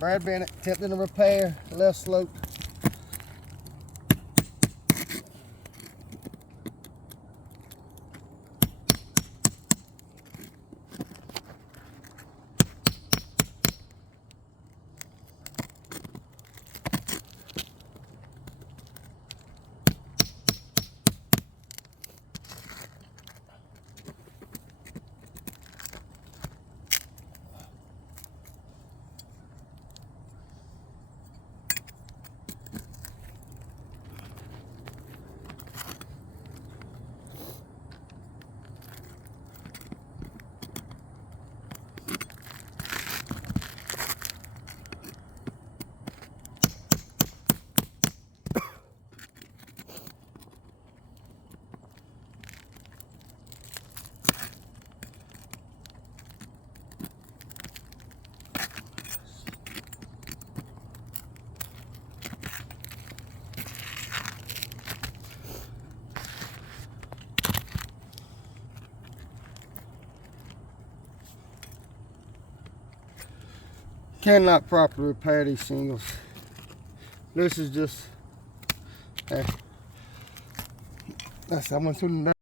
Brad Bennett, attempting to repair left slope. Cannot properly repair these shingles. This is just, I went through the